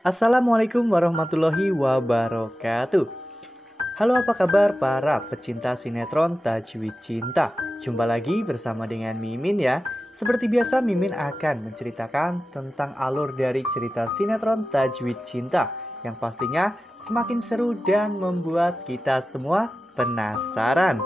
Assalamualaikum warahmatullahi wabarakatuh. Halo, apa kabar para pecinta sinetron Tajwid Cinta? Jumpa lagi bersama dengan Mimin ya. Seperti biasa, Mimin akan menceritakan tentang alur dari cerita sinetron Tajwid Cinta yang pastinya semakin seru dan membuat kita semua penasaran.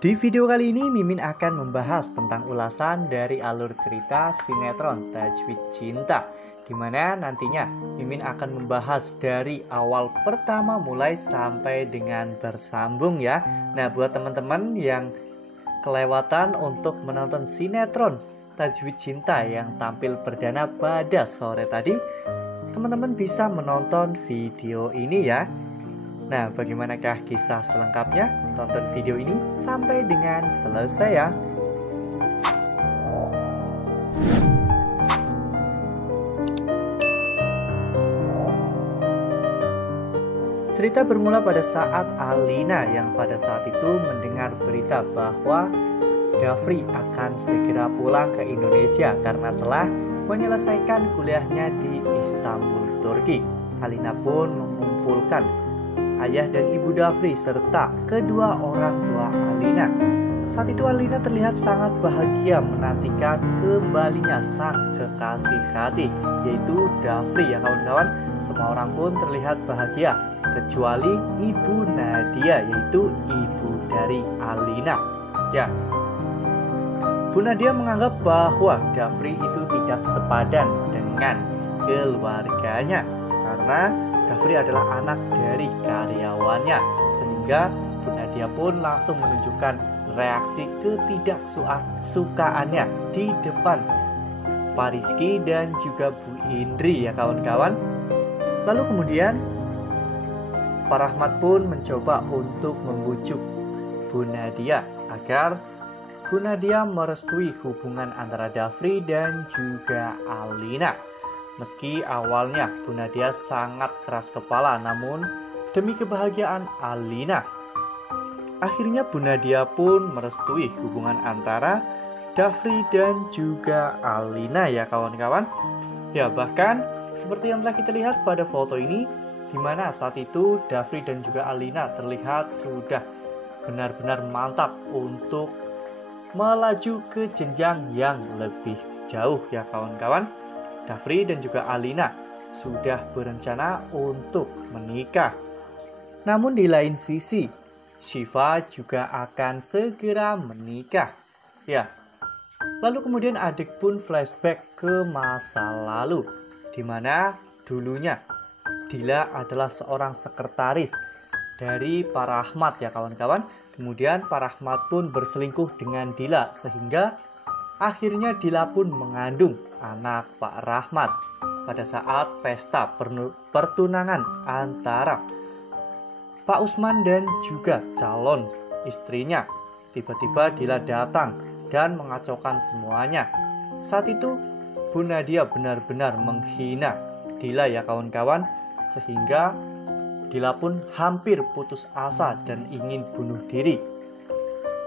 Di video kali ini Mimin akan membahas tentang ulasan dari alur cerita sinetron Tajwid Cinta, di mana nantinya Mimin akan membahas dari awal pertama mulai sampai dengan bersambung ya. Nah, buat teman-teman yang kelewatan untuk menonton sinetron Tajwid Cinta yang tampil perdana pada sore tadi, teman-teman bisa menonton video ini ya. Nah, bagaimanakah kisah selengkapnya? Tonton video ini sampai dengan selesai ya. Cerita bermula pada saat Alina yang pada saat itu mendengar berita bahwa Dafri akan segera pulang ke Indonesia karena telah menyelesaikan kuliahnya di Istanbul, Turki. Alina pun mengumpulkan ayah dan ibu Dafri serta kedua orang tua Alina. Saat itu Alina terlihat sangat bahagia menantikan kembalinya sang kekasih hati, yaitu Dafri ya kawan-kawan. Semua orang pun terlihat bahagia kecuali ibu Nadia, yaitu ibu dari Alina. Ya, Bu Nadia menganggap bahwa Dafri itu tidak sepadan dengan keluarganya karena Dafri adalah anak dari karyawannya, sehingga Bu Nadia pun langsung menunjukkan reaksi ketidaksukaannya di depan Pak Rizky dan juga Bu Indri ya kawan-kawan. Lalu kemudian Pak Rahmat pun mencoba untuk membujuk Bu Nadia agar Bu Nadia merestui hubungan antara Dafri dan juga Alina. Meski awalnya Bu Nadia sangat keras kepala, namun demi kebahagiaan Alina, akhirnya Bu Nadia pun merestui hubungan antara Dafri dan juga Alina ya kawan-kawan. Ya, bahkan seperti yang telah kita lihat pada foto ini, di mana saat itu Dafri dan juga Alina terlihat sudah benar-benar mantap untuk melaju ke jenjang yang lebih jauh ya kawan-kawan. Dafri dan juga Alina sudah berencana untuk menikah. Namun di lain sisi, Syifa juga akan segera menikah. Ya. Lalu kemudian adik pun flashback ke masa lalu, di mana dulunya Dila adalah seorang sekretaris dari Pak Rahmat ya kawan-kawan. Kemudian Pak Rahmat pun berselingkuh dengan Dila, sehingga akhirnya Dila pun mengandung anak Pak Rahmat pada saat pesta pertunangan antara Pak Usman dan juga calon istrinya. Tiba-tiba Dila datang dan mengacaukan semuanya. Saat itu Bu Nadia benar-benar menghina Dila ya kawan-kawan, sehingga Dila pun hampir putus asa dan ingin bunuh diri.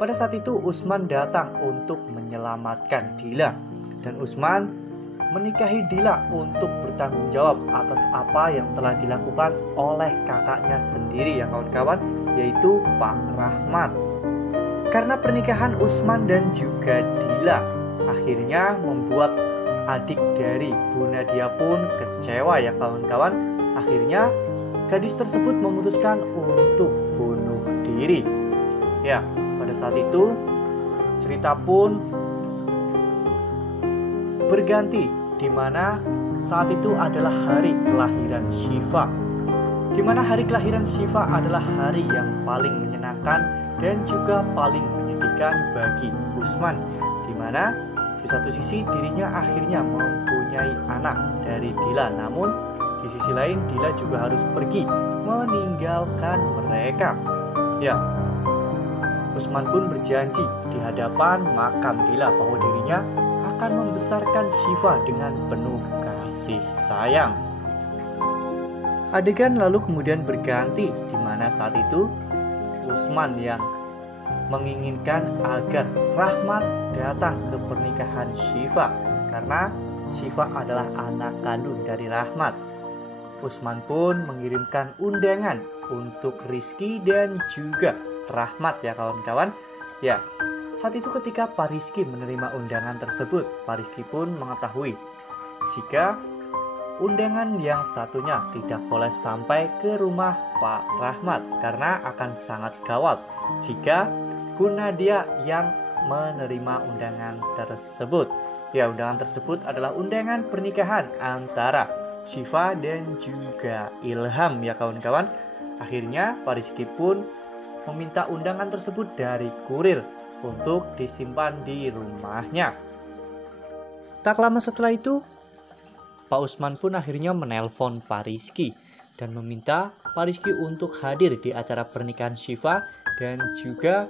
Pada saat itu Usman datang untuk menyelamatkan Dila, dan Usman menikahi Dila untuk bertanggung jawab atas apa yang telah dilakukan oleh kakaknya sendiri ya kawan-kawan, yaitu Pak Rahmat. Karena pernikahan Usman dan juga Dila akhirnya membuat adik dari Bu Nadia pun kecewa ya kawan-kawan. Akhirnya gadis tersebut memutuskan untuk bunuh diri. Ya, pada saat itu cerita pun berganti, di mana saat itu adalah hari kelahiran Syifa. Di mana hari kelahiran Syifa adalah hari yang paling menyenangkan dan juga paling menyedihkan bagi Usman, di mana di satu sisi dirinya akhirnya mempunyai anak dari Dila, namun di sisi lain Dila juga harus pergi meninggalkan mereka. Ya, Usman pun berjanji di hadapan makam Dila bahwa dirinya akan membesarkan Syifa dengan penuh kasih sayang. Adegan lalu kemudian berganti, di mana saat itu Usman yang menginginkan agar Rahmat datang ke pernikahan Syifa karena Syifa adalah anak kandung dari Rahmat. Usman pun mengirimkan undangan untuk Rizky dan juga Rahmat ya kawan-kawan. Ya, saat itu ketika Pak Rizky menerima undangan tersebut, Pak Rizky pun mengetahui jika undangan yang satunya tidak boleh sampai ke rumah Pak Rahmat karena akan sangat gawat jika Bu Nadia yang menerima undangan tersebut. Ya, undangan tersebut adalah undangan pernikahan antara Syifa dan juga Ilham ya kawan-kawan. Akhirnya Pak Rizky pun meminta undangan tersebut dari kurir untuk disimpan di rumahnya. Tak lama setelah itu, Pak Usman pun akhirnya menelpon Pak Rizky dan meminta Pak Rizky untuk hadir di acara pernikahan Syifa, dan juga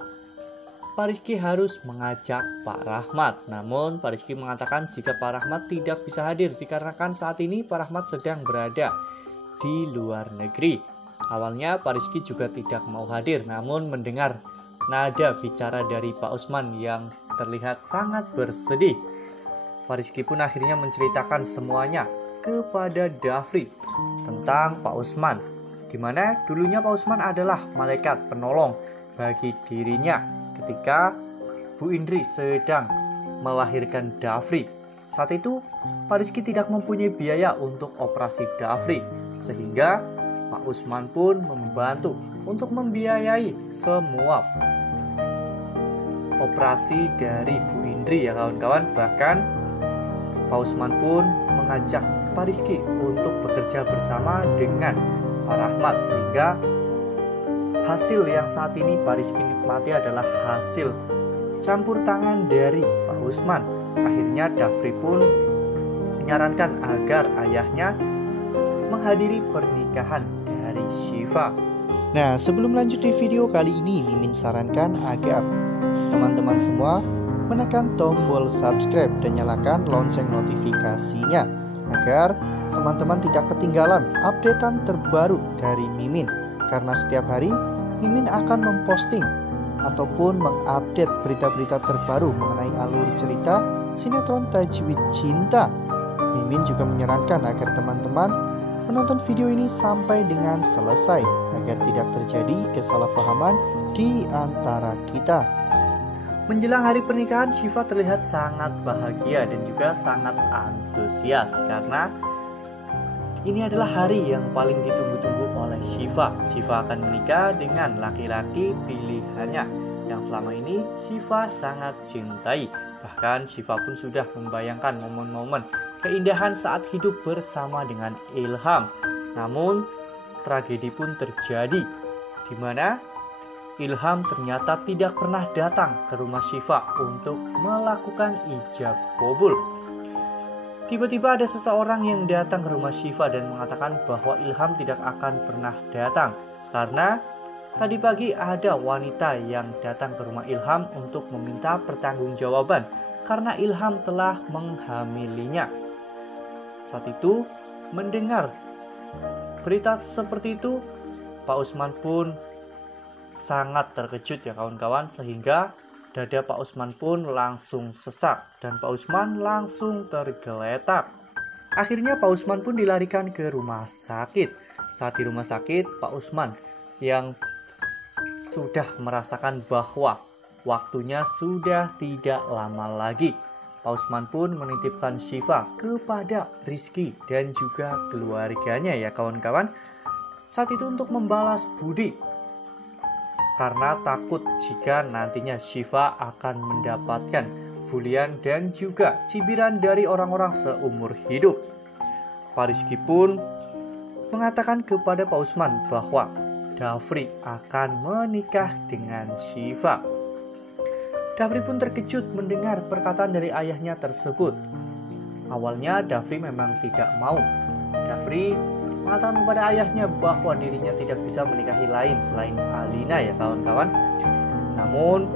Pak Rizky harus mengajak Pak Rahmat. Namun Pak Rizky mengatakan jika Pak Rahmat tidak bisa hadir dikarenakan saat ini Pak Rahmat sedang berada di luar negeri. Awalnya Pak Rizky juga tidak mau hadir, namun mendengar nada bicara dari Pak Usman yang terlihat sangat bersedih, Pak Rizky pun akhirnya menceritakan semuanya kepada Dafri tentang Pak Usman, di mana dulunya Pak Usman adalah malaikat penolong bagi dirinya ketika Bu Indri sedang melahirkan Dafri. Saat itu Pak Rizky tidak mempunyai biaya untuk operasi Dafri, sehingga Pak Usman pun membantu untuk membiayai semua operasi dari Bu Indri ya kawan-kawan. Bahkan Pak Usman pun mengajak Pak Rizky untuk bekerja bersama dengan Pak Rahmat, sehingga hasil yang saat ini Pak Rizky nikmati adalah hasil campur tangan dari Pak Usman. Akhirnya Dafri pun menyarankan agar ayahnya menghadiri pernikahan dari Syifa. Nah, sebelum lanjut di video kali ini, Mimin sarankan agar teman-teman semua menekan tombol subscribe dan nyalakan lonceng notifikasinya agar teman-teman tidak ketinggalan updatean terbaru dari Mimin. Karena setiap hari Mimin akan memposting ataupun mengupdate berita-berita terbaru mengenai alur cerita sinetron Tajwid Cinta. Mimin juga menyarankan agar teman-teman menonton video ini sampai dengan selesai agar tidak terjadi kesalahpahaman di antara kita. Menjelang hari pernikahan, Syifa terlihat sangat bahagia dan juga sangat antusias karena ini adalah hari yang paling ditunggu-tunggu oleh Syifa. Syifa akan menikah dengan laki-laki pilihannya yang selama ini Syifa sangat cintai. Bahkan Syifa pun sudah membayangkan momen-momen keindahan saat hidup bersama dengan Ilham. Namun tragedi pun terjadi, di mana Ilham ternyata tidak pernah datang ke rumah Syifa untuk melakukan ijab kabul. Tiba-tiba ada seseorang yang datang ke rumah Syifa dan mengatakan bahwa Ilham tidak akan pernah datang karena tadi pagi ada wanita yang datang ke rumah Ilham untuk meminta pertanggungjawaban karena Ilham telah menghamilinya. Saat itu mendengar berita seperti itu, Pak Usman pun sangat terkejut ya kawan-kawan, sehingga dada Pak Usman pun langsung sesak dan Pak Usman langsung tergeletak. Akhirnya Pak Usman pun dilarikan ke rumah sakit. Saat di rumah sakit, Pak Usman yang sudah merasakan bahwa waktunya sudah tidak lama lagi, Pak Usman pun menitipkan Syifa kepada Rizky dan juga keluarganya ya kawan-kawan. Saat itu untuk membalas budi, karena takut jika nantinya Syifa akan mendapatkan bulian dan juga cibiran dari orang-orang seumur hidup. Pak Rizky pun mengatakan kepada Pak Usman bahwa Dafri akan menikah dengan Syifa. Dafri pun terkejut mendengar perkataan dari ayahnya tersebut. Awalnya Dafri memang tidak mau. Dafri mengatakan kepada ayahnya bahwa dirinya tidak bisa menikahi lain selain Alina ya kawan-kawan. Namun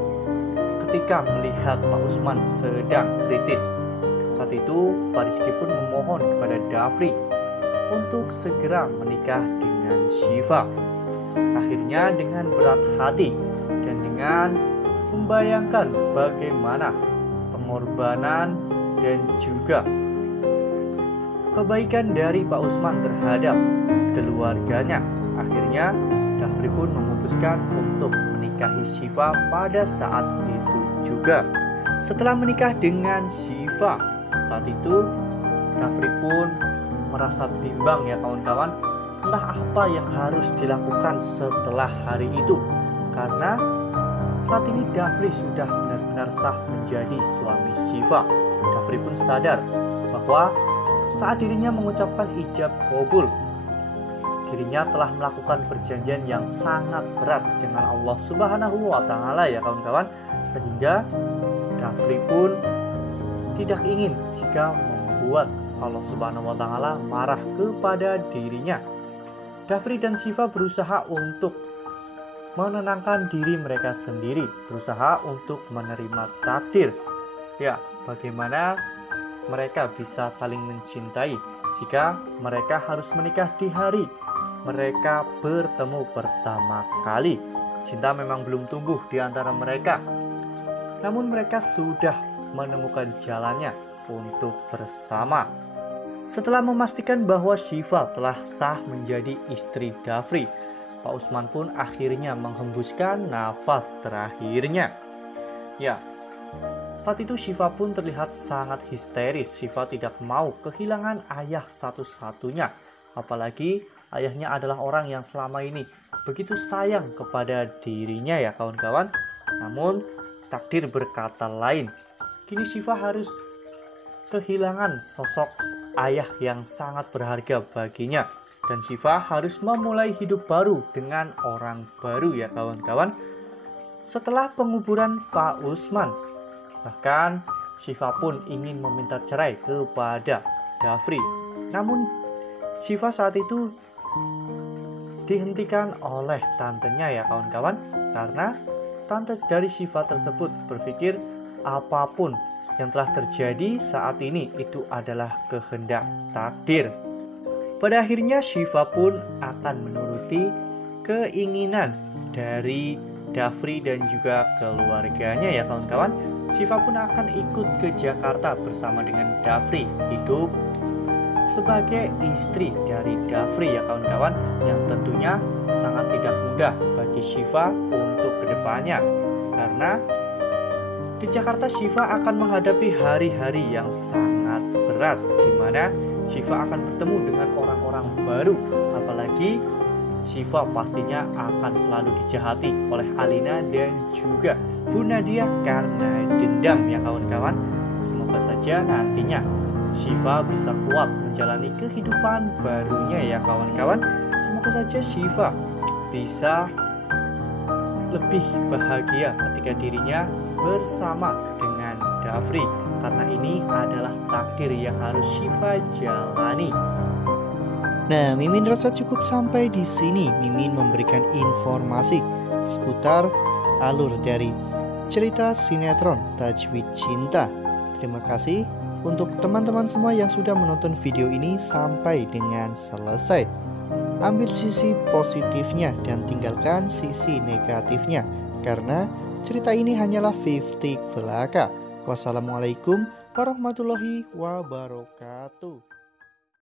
ketika melihat Pak Usman sedang kritis, saat itu Pak Rizky pun memohon kepada Dafri untuk segera menikah dengan Syifa. Akhirnya dengan berat hati dan dengan membayangkan bagaimana pengorbanan dan juga kebaikan dari Pak Usman terhadap keluarganya. Akhirnya Dafri pun memutuskan untuk menikahi Syifa pada saat itu juga. Setelah menikah dengan Syifa, saat itu Dafri pun merasa bimbang ya kawan-kawan, entah apa yang harus dilakukan setelah hari itu. Karena saat ini Dafri sudah benar-benar sah menjadi suami Syifa. Dafri pun sadar bahwa saat dirinya mengucapkan ijab kabul, dirinya telah melakukan perjanjian yang sangat berat dengan Allah Subhanahu wa Ta'ala ya kawan-kawan, sehingga Dafri pun tidak ingin jika membuat Allah Subhanahu wa Ta'ala marah kepada dirinya. Dafri dan Syifa berusaha untuk menenangkan diri mereka sendiri, berusaha untuk menerima takdir. Ya, bagaimana mereka bisa saling mencintai jika mereka harus menikah di hari mereka bertemu pertama kali. Cinta memang belum tumbuh di antara mereka, namun mereka sudah menemukan jalannya untuk bersama. Setelah memastikan bahwa Syifa telah sah menjadi istri Dafri, Pak Usman pun akhirnya menghembuskan nafas terakhirnya. Ya, saat itu Syifa pun terlihat sangat histeris. Syifa tidak mau kehilangan ayah satu-satunya, apalagi ayahnya adalah orang yang selama ini begitu sayang kepada dirinya ya kawan-kawan. Namun takdir berkata lain. Kini Syifa harus kehilangan sosok ayah yang sangat berharga baginya, dan Syifa harus memulai hidup baru dengan orang baru ya kawan-kawan. Setelah penguburan Pak Usman, bahkan Syifa pun ingin meminta cerai kepada Dafri. Namun Syifa saat itu dihentikan oleh tantenya ya kawan-kawan, karena tante dari Syifa tersebut berpikir apapun yang telah terjadi saat ini itu adalah kehendak takdir. Pada akhirnya Syifa pun akan menuruti keinginan dari Dafri dan juga keluarganya ya kawan-kawan. Syifa pun akan ikut ke Jakarta bersama dengan Dafri, hidup sebagai istri dari Dafri ya kawan-kawan, yang tentunya sangat tidak mudah bagi Syifa untuk kedepannya. Karena di Jakarta Syifa akan menghadapi hari-hari yang sangat berat, di mana Syifa akan bertemu dengan orang-orang baru, apalagi Syifa pastinya akan selalu dijahati oleh Alina dan juga Bu Nadia karena dendam ya kawan-kawan. Semoga saja nantinya Syifa bisa kuat menjalani kehidupan barunya ya kawan-kawan. Semoga saja Syifa bisa lebih bahagia ketika dirinya bersama dengan Dafri, karena ini adalah takdir yang harus Syifa jalani. Nah, Mimin rasa cukup sampai di sini. Mimin memberikan informasi seputar alur dari cerita sinetron Tajwid Cinta. Terima kasih untuk teman-teman semua yang sudah menonton video ini sampai dengan selesai. Ambil sisi positifnya dan tinggalkan sisi negatifnya, karena cerita ini hanyalah 50 belaka. Wassalamualaikum warahmatullahi wabarakatuh.